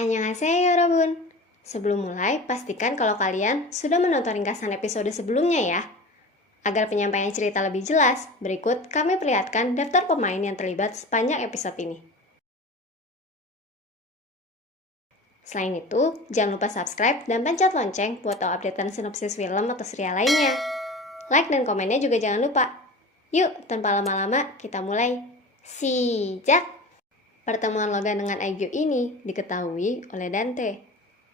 Annyeonghaseyo Yorobun. Sebelum mulai, pastikan kalau kalian sudah menonton ringkasan episode sebelumnya ya. Agar penyampaian cerita lebih jelas, berikut kami perlihatkan daftar pemain yang terlibat sepanjang episode ini. Selain itu, jangan lupa subscribe dan pencet lonceng buat tahu updatean sinopsis film atau serial lainnya. Like dan komennya juga jangan lupa. Yuk, tanpa lama-lama, kita mulai. Sijak! Pertemuan Logan dengan Aegyo ini diketahui oleh Dante.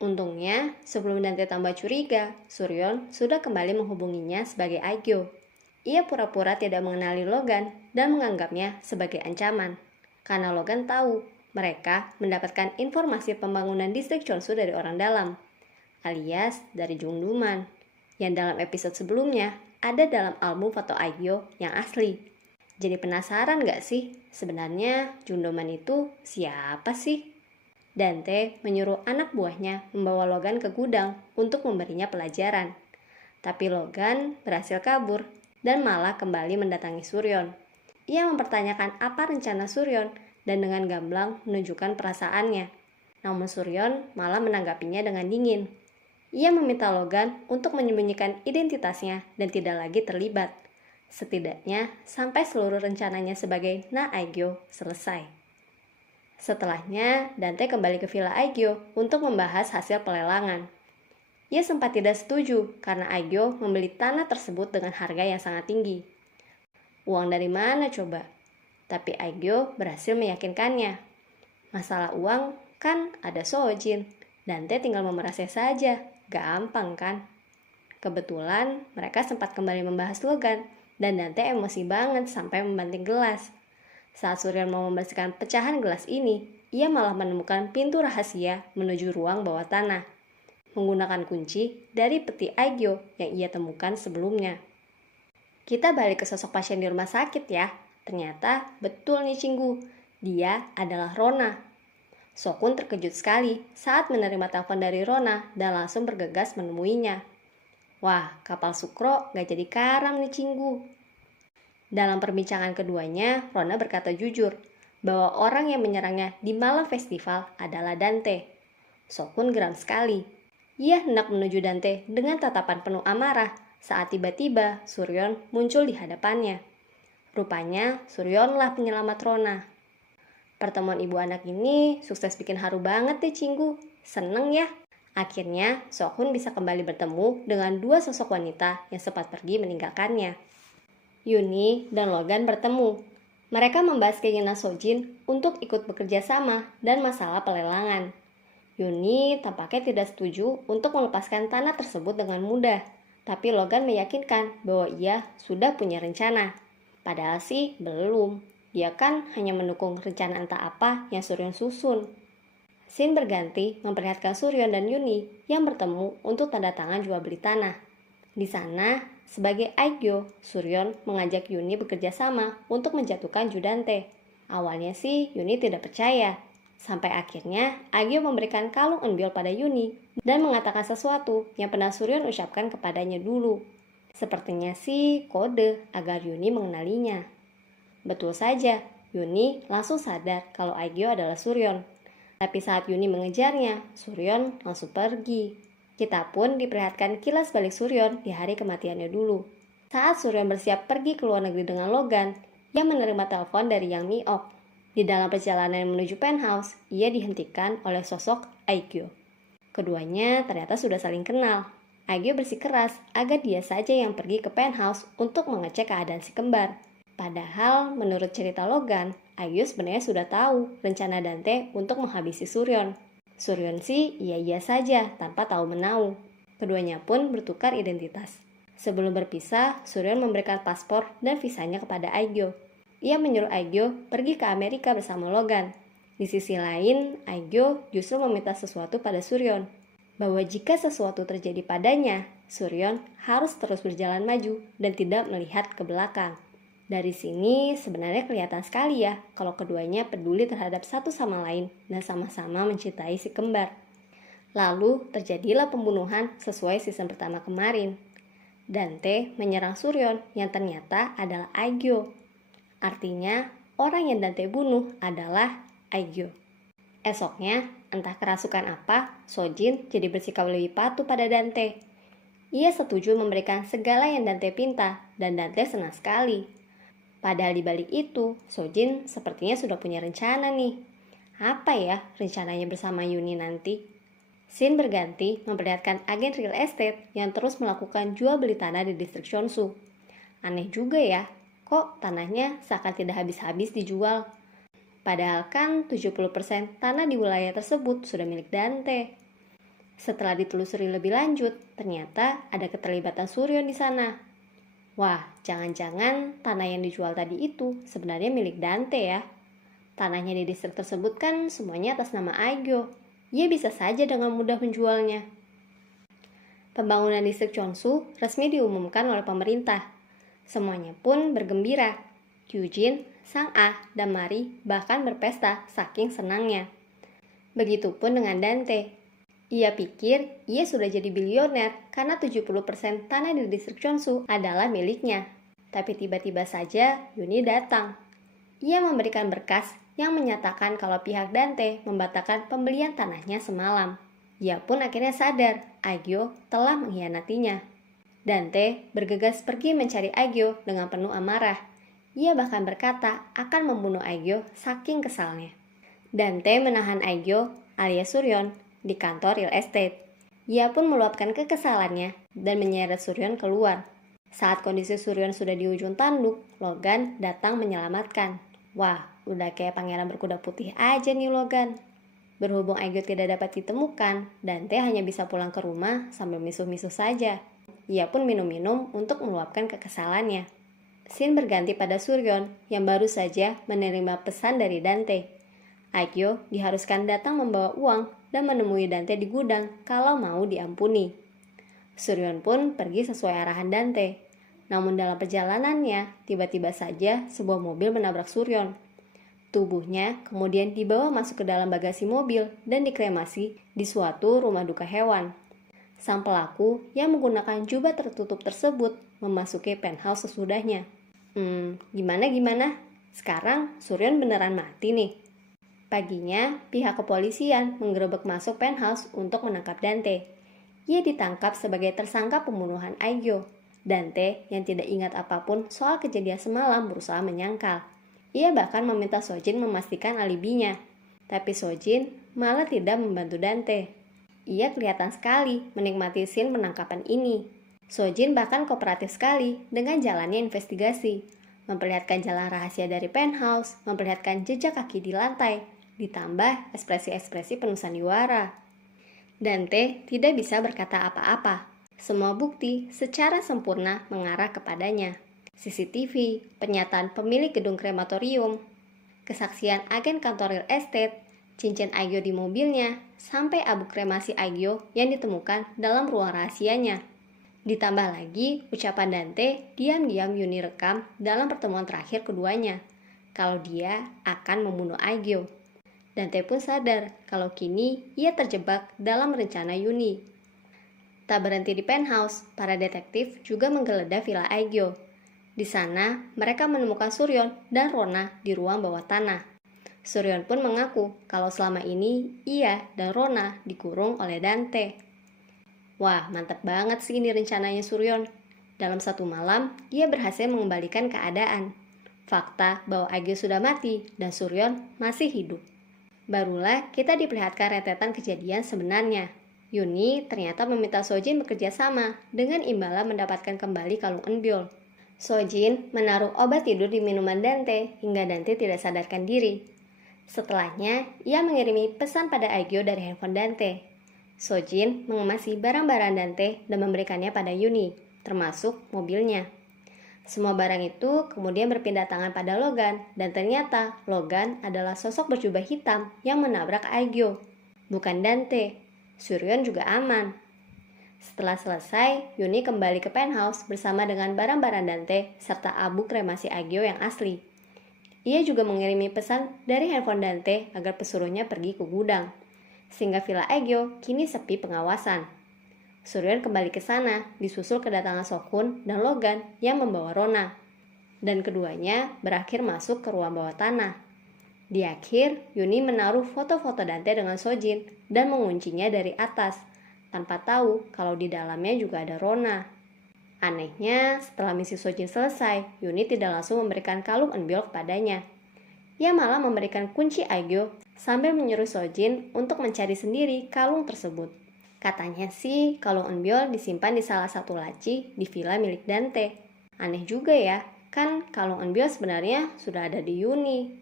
Untungnya, sebelum Dante tambah curiga, Suryon sudah kembali menghubunginya sebagai Aegyo. Ia pura-pura tidak mengenali Logan dan menganggapnya sebagai ancaman. Karena Logan tahu mereka mendapatkan informasi pembangunan distrik Chonsu dari orang dalam, alias dari Jungduman, yang dalam episode sebelumnya ada dalam album foto Aegyo yang asli. Jadi penasaran gak sih sebenarnya Jungduman itu siapa sih? Dante menyuruh anak buahnya membawa Logan ke gudang untuk memberinya pelajaran. Tapi Logan berhasil kabur dan malah kembali mendatangi Suryon. Ia mempertanyakan apa rencana Suryon dan dengan gamblang menunjukkan perasaannya. Namun Suryon malah menanggapinya dengan dingin. Ia meminta Logan untuk menyembunyikan identitasnya dan tidak lagi terlibat. Setidaknya sampai seluruh rencananya sebagai Na-Aegyo selesai. Setelahnya, Dante kembali ke Villa Aegyo untuk membahas hasil pelelangan. Ia sempat tidak setuju karena Aegyo membeli tanah tersebut dengan harga yang sangat tinggi. Uang dari mana coba? Tapi Aegyo berhasil meyakinkannya. Masalah uang kan ada Sojin. Dante tinggal memerasnya saja, gampang kan? Kebetulan mereka sempat kembali membahas Logan dan Dante emosi banget sampai membanting gelas. Saat Suryon mau membersihkan pecahan gelas ini, ia malah menemukan pintu rahasia menuju ruang bawah tanah, menggunakan kunci dari peti Aegyo yang ia temukan sebelumnya. Kita balik ke sosok pasien di rumah sakit ya. Ternyata betul nih Cinggu, dia adalah Rona. Sokun terkejut sekali saat menerima telepon dari Rona dan langsung bergegas menemuinya. Wah, kapal Sukro gak jadi karam nih Cinggu. Dalam perbincangan keduanya, Rona berkata jujur bahwa orang yang menyerangnya di malam festival adalah Dante. Sokun geram sekali. Ia hendak menuju Dante dengan tatapan penuh amarah saat tiba-tiba Suryon muncul di hadapannya. Rupanya Suryonlah penyelamat Rona. Pertemuan ibu anak ini sukses bikin haru banget deh Cinggu. Seneng ya. Akhirnya, Sokun bisa kembali bertemu dengan dua sosok wanita yang sempat pergi meninggalkannya. Yuni dan Logan bertemu. Mereka membahas keinginan Sojin untuk ikut bekerja sama dan masalah pelelangan. Yuni tampaknya tidak setuju untuk melepaskan tanah tersebut dengan mudah, tapi Logan meyakinkan bahwa ia sudah punya rencana. Padahal sih belum. Dia kan hanya mendukung rencana entah apa yang Suryon susun. Scene berganti memperlihatkan Suryon dan Yuni yang bertemu untuk tanda tangan jual beli tanah. Di sana, sebagai Aegyo, Suryon mengajak Yuni bekerja sama untuk menjatuhkan Judante. Awalnya sih Yuni tidak percaya, sampai akhirnya Aegyo memberikan kalung unbil pada Yuni dan mengatakan sesuatu yang pernah Suryon ucapkan kepadanya dulu. Sepertinya sih kode agar Yuni mengenalinya. Betul saja, Yuni langsung sadar kalau Aegyo adalah Suryon. Tapi saat Yuni mengejarnya, Suryon langsung pergi. Kita pun diperlihatkan kilas balik Suryon di hari kematiannya dulu. Saat Suryon bersiap pergi ke luar negeri dengan Logan, ia menerima telepon dari Yang Mi-ok. Di dalam perjalanan menuju penthouse, ia dihentikan oleh sosok Aegyo. Keduanya ternyata sudah saling kenal. Aegyo bersikeras agar dia saja yang pergi ke penthouse untuk mengecek keadaan si kembar. Padahal menurut cerita Logan, Aegyo sebenarnya sudah tahu rencana Dante untuk menghabisi Suryon. Suryon sih iya-iya saja tanpa tahu menau. Keduanya pun bertukar identitas. Sebelum berpisah, Suryon memberikan paspor dan visanya kepada Aegyo. Ia menyuruh Aegyo pergi ke Amerika bersama Logan. Di sisi lain, Aegyo justru meminta sesuatu pada Suryon, bahwa jika sesuatu terjadi padanya, Suryon harus terus berjalan maju dan tidak melihat ke belakang. Dari sini sebenarnya kelihatan sekali ya kalau keduanya peduli terhadap satu sama lain dan sama-sama mencintai si kembar. Lalu terjadilah pembunuhan sesuai season pertama kemarin. Dante menyerang Suryon yang ternyata adalah Aegyo. Artinya orang yang Dante bunuh adalah Aegyo. Esoknya Entah kerasukan apa, Sojin jadi bersikap lebih patuh pada Dante. Ia setuju memberikan segala yang Dante pinta, dan Dante senang sekali. Padahal di balik itu, Sojin sepertinya sudah punya rencana nih. Apa ya rencananya bersama Yuni nanti? Scene berganti memperlihatkan agen real estate yang terus melakukan jual beli tanah di distrik Chonsu. Aneh juga ya, kok tanahnya seakan tidak habis-habis dijual. Padahal kan 70% tanah di wilayah tersebut sudah milik Dante. Setelah ditelusuri lebih lanjut, ternyata ada keterlibatan Suryon di sana. Wah, jangan-jangan tanah yang dijual tadi itu sebenarnya milik Dante ya. Tanahnya di distrik tersebut kan semuanya atas nama Aegyo. Ia bisa saja dengan mudah menjualnya. Pembangunan distrik Chonsu resmi diumumkan oleh pemerintah. Semuanya pun bergembira. Yujin, Sang-ah, dan Mari bahkan berpesta saking senangnya. Begitupun dengan Dante. Ia pikir ia sudah jadi bilioner karena 70% tanah di distrik Chonsu adalah miliknya. Tapi tiba-tiba saja Yuni datang. Ia memberikan berkas yang menyatakan kalau pihak Dante membatalkan pembelian tanahnya semalam. Ia pun akhirnya sadar Aegyo telah mengkhianatinya. Dante bergegas pergi mencari Aegyo dengan penuh amarah. Ia bahkan berkata akan membunuh Aegyo saking kesalnya. Dante menahan Aegyo alias Suryon di kantor real estate. Ia pun meluapkan kekesalannya dan menyeret Suryon keluar. Saat kondisi Suryon sudah di ujung tanduk, Logan datang menyelamatkan. Wah, udah kayak pangeran berkuda putih aja nih Logan. Berhubung Aegyo tidak dapat ditemukan, Dante hanya bisa pulang ke rumah sambil misuh-misuh saja. Ia pun minum-minum untuk meluapkan kekesalannya. Scene berganti pada Suryon yang baru saja menerima pesan dari Dante. Aegyo diharuskan datang membawa uang dan menemui Dante di gudang kalau mau diampuni. Suryon pun pergi sesuai arahan Dante. Namun dalam perjalanannya, tiba-tiba saja sebuah mobil menabrak Suryon. Tubuhnya kemudian dibawa masuk ke dalam bagasi mobil dan dikremasi di suatu rumah duka hewan. Sang pelaku yang menggunakan jubah tertutup tersebut memasuki penthouse sesudahnya. Gimana? Sekarang Suryon beneran mati nih. Paginya, pihak kepolisian menggerebek masuk penthouse untuk menangkap Dante. Ia ditangkap sebagai tersangka pembunuhan Aegyo. Dante yang tidak ingat apapun soal kejadian semalam berusaha menyangkal. Ia bahkan meminta Sojin memastikan alibinya. Tapi Sojin malah tidak membantu Dante. Ia kelihatan sekali menikmati scene penangkapan ini. Sojin bahkan kooperatif sekali dengan jalannya investigasi. Memperlihatkan jalan rahasia dari penthouse, memperlihatkan jejak kaki di lantai, ditambah ekspresi-ekspresi penuh sandiwara. Dante tidak bisa berkata apa-apa. Semua bukti secara sempurna mengarah kepadanya. CCTV, pernyataan pemilik gedung krematorium, kesaksian agen kantor real estate, cincin Aegyo di mobilnya, sampai abu kremasi Aegyo yang ditemukan dalam ruang rahasianya. Ditambah lagi ucapan Dante diam-diam Yuni rekam dalam pertemuan terakhir keduanya, kalau dia akan membunuh Aegyo. Dante pun sadar kalau kini ia terjebak dalam rencana Yuni. Tak berhenti di penthouse, para detektif juga menggeledah villa Aegyo. Di sana, mereka menemukan Suryon dan Rona di ruang bawah tanah. Suryon pun mengaku kalau selama ini ia dan Rona dikurung oleh Dante. Wah, mantap banget sih ini rencananya Suryon. Dalam satu malam, ia berhasil mengembalikan keadaan. Fakta bahwa Aegyo sudah mati dan Suryon masih hidup. Barulah kita diperlihatkan rentetan kejadian sebenarnya. Yuni ternyata meminta Sojin bekerja sama dengan imbalan mendapatkan kembali kalung Enbyul. Sojin menaruh obat tidur di minuman Dante hingga Dante tidak sadarkan diri. Setelahnya, ia mengirimi pesan pada Aegyo dari handphone Dante. Sojin mengemasi barang-barang Dante dan memberikannya pada Yuni, termasuk mobilnya. Semua barang itu kemudian berpindah tangan pada Logan, dan ternyata Logan adalah sosok berjubah hitam yang menabrak Aegyo. Bukan Dante. Suryon juga aman. Setelah selesai, Yuni kembali ke penthouse bersama dengan barang-barang Dante serta abu kremasi Aegyo yang asli. Ia juga mengirimi pesan dari handphone Dante agar pesuruhnya pergi ke gudang, sehingga villa Aegyo kini sepi pengawasan. Suryon kembali ke sana, disusul kedatangan Sokun dan Logan yang membawa Rona, dan keduanya berakhir masuk ke ruang bawah tanah. Di akhir, Yuni menaruh foto-foto Dante dengan Sojin dan menguncinya dari atas, tanpa tahu kalau di dalamnya juga ada Rona. Anehnya, setelah misi Sojin selesai, Yuni tidak langsung memberikan kalung Eunbyul kepadanya. Ia malah memberikan kunci Aegyo sambil menyuruh Sojin untuk mencari sendiri kalung tersebut. Katanya sih, kalung Eunbyul disimpan di salah satu laci di villa milik Dante. Aneh juga ya, kan kalung Eunbyul sebenarnya sudah ada di Yuni.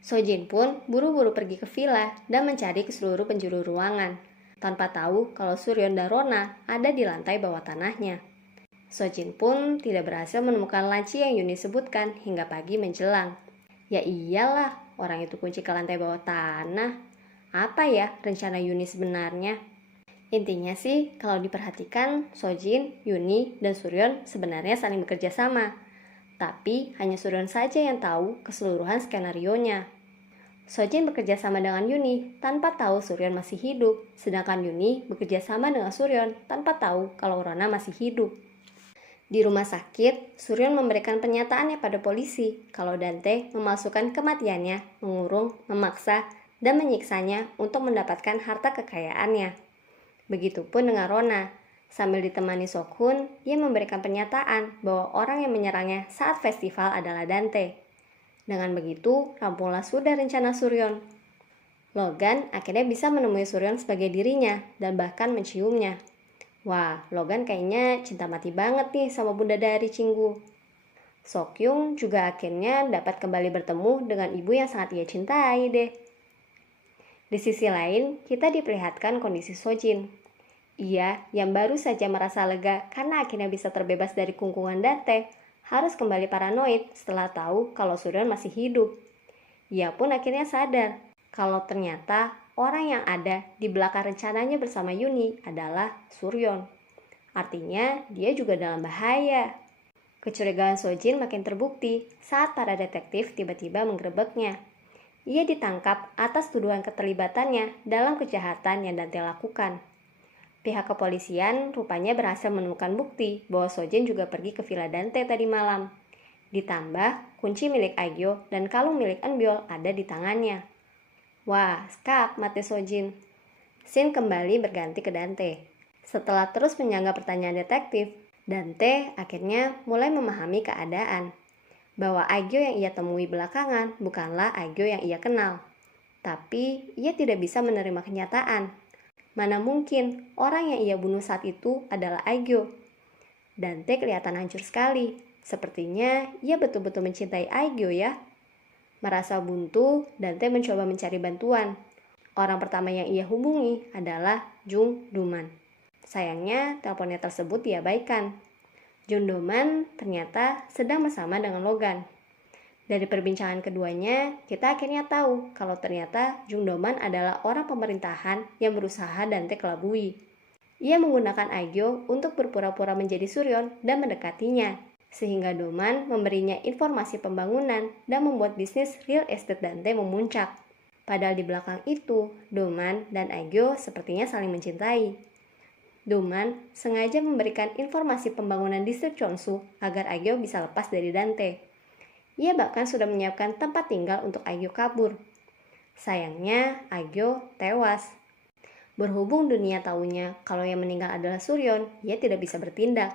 Sojin pun buru-buru pergi ke villa dan mencari ke seluruh penjuru ruangan, tanpa tahu kalau Suryon dan Rona ada di lantai bawah tanahnya. Sojin pun tidak berhasil menemukan laci yang Yuni sebutkan hingga pagi menjelang. Ya iyalah, orang itu kunci ke lantai bawah tanah. Apa ya rencana Yuni sebenarnya? Intinya sih, kalau diperhatikan, Sojin, Yuni, dan Suryon sebenarnya saling bekerja sama. Tapi hanya Suryon saja yang tahu keseluruhan skenarionya. Sojin bekerja sama dengan Yuni tanpa tahu Suryon masih hidup, sedangkan Yuni bekerja sama dengan Suryon tanpa tahu kalau Rona masih hidup. Di rumah sakit, Suryon memberikan pernyataannya pada polisi kalau Dante memalsukan kematiannya, mengurung, memaksa, dan menyiksanya untuk mendapatkan harta kekayaannya. Begitupun dengan Rona. Sambil ditemani Sokhun, ia memberikan pernyataan bahwa orang yang menyerangnya saat festival adalah Dante. Dengan begitu, rampunglah sudah rencana Suryon. Logan akhirnya bisa menemui Suryon sebagai dirinya dan bahkan menciumnya. Wah, Logan kayaknya cinta mati banget nih sama Bunda Dari Cinggu. Sokyung juga akhirnya dapat kembali bertemu dengan ibu yang sangat ia cintai deh. Di sisi lain, kita diperlihatkan kondisi Sojin. Ia yang baru saja merasa lega karena akhirnya bisa terbebas dari kungkungan Dante, harus kembali paranoid setelah tahu kalau Suryon masih hidup. Ia pun akhirnya sadar kalau ternyata orang yang ada di belakang rencananya bersama Yuni adalah Suryon. Artinya dia juga dalam bahaya. Kecurigaan Sojin makin terbukti saat para detektif tiba-tiba menggerebeknya. Ia ditangkap atas tuduhan keterlibatannya dalam kejahatan yang Dante lakukan. Pihak kepolisian rupanya berhasil menemukan bukti bahwa Sojin juga pergi ke villa Dante tadi malam. Ditambah, kunci milik Aegyo dan kalung milik Eunbyul ada di tangannya. Wah, skak mati Sojin. Scene kembali berganti ke Dante. Setelah terus menyangga pertanyaan detektif, Dante akhirnya mulai memahami keadaan. Bahwa Aegyo yang ia temui belakangan bukanlah Aegyo yang ia kenal. Tapi ia tidak bisa menerima kenyataan. Mana mungkin orang yang ia bunuh saat itu adalah Aegyo. Dante kelihatan hancur sekali. Sepertinya ia betul-betul mencintai Aegyo ya. Merasa buntu, Dante mencoba mencari bantuan. Orang pertama yang ia hubungi adalah Jung Duman. Sayangnya teleponnya tersebut diabaikan. Jung Duman ternyata sedang bersama dengan Logan. Dari perbincangan keduanya, kita akhirnya tahu kalau ternyata Jung Doman adalah orang pemerintahan yang berusaha Dante kelabui. Ia menggunakan Aegyo untuk berpura-pura menjadi Suryon dan mendekatinya, sehingga Doman memberinya informasi pembangunan dan membuat bisnis real estate Dante memuncak. Padahal di belakang itu, Doman dan Aegyo sepertinya saling mencintai. Doman sengaja memberikan informasi pembangunan distrik Chonsu agar Aegyo bisa lepas dari Dante. Ia bahkan sudah menyiapkan tempat tinggal untuk Aegyo kabur. Sayangnya, Aegyo tewas. Berhubung dunia tahunya kalau yang meninggal adalah Suryon, ia tidak bisa bertindak.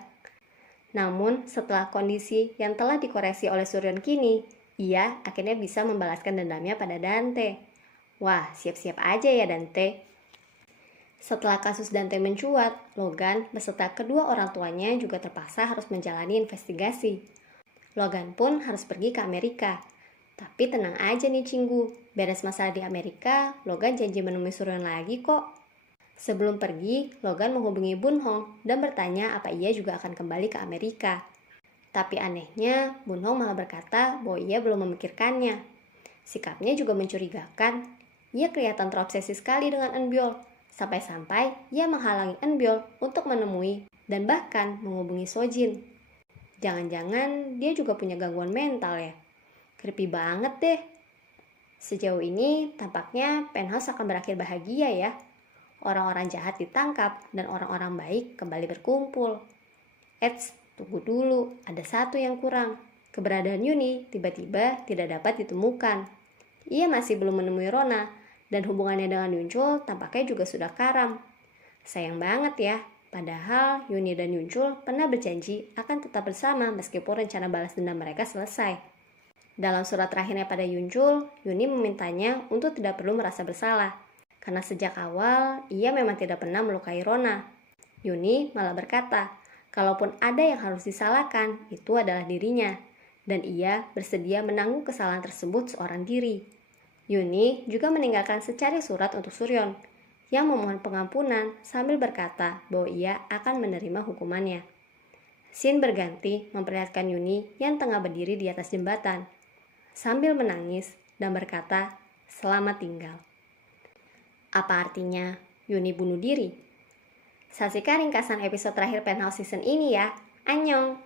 Namun, setelah kondisi yang telah dikoreksi oleh Suryon kini, ia akhirnya bisa membalaskan dendamnya pada Dante. Wah, siap-siap aja ya Dante. Setelah kasus Dante mencuat, Logan beserta kedua orang tuanya juga terpaksa harus menjalani investigasi. Logan pun harus pergi ke Amerika. Tapi tenang aja nih Cinggu, beres masalah di Amerika, Logan janji menemui Suryon lagi kok. Sebelum pergi, Logan menghubungi Bun Hong dan bertanya apa ia juga akan kembali ke Amerika. Tapi anehnya, Bun Hong malah berkata bahwa ia belum memikirkannya. Sikapnya juga mencurigakan. Ia kelihatan terobsesi sekali dengan Eunbyul, sampai-sampai ia menghalangi Eunbyul untuk menemui dan bahkan menghubungi Sojin. Jangan-jangan dia juga punya gangguan mental ya. Creepy banget deh. Sejauh ini tampaknya Penthouse akan berakhir bahagia ya. Orang-orang jahat ditangkap dan orang-orang baik kembali berkumpul. Eits, tunggu dulu, ada satu yang kurang. Keberadaan Yuni tiba-tiba tidak dapat ditemukan. ia masih belum menemui Rona, dan hubungannya dengan Yuncul tampaknya juga sudah karam. Sayang banget ya, padahal Yuni dan Yuncul pernah berjanji akan tetap bersama meskipun rencana balas dendam mereka selesai. Dalam surat terakhirnya pada Yuncul, Yuni memintanya untuk tidak perlu merasa bersalah, karena sejak awal ia memang tidak pernah melukai Rona. Yuni malah berkata, kalaupun ada yang harus disalahkan, itu adalah dirinya, dan ia bersedia menanggung kesalahan tersebut seorang diri. Yuni juga meninggalkan secari surat untuk Suryon, yang memohon pengampunan sambil berkata bahwa ia akan menerima hukumannya. Scene berganti memperlihatkan Yuni yang tengah berdiri di atas jembatan, sambil menangis dan berkata, "Selamat tinggal." Apa artinya Yuni bunuh diri? Saksikan ringkasan episode terakhir Penthouse season ini ya. Annyeong!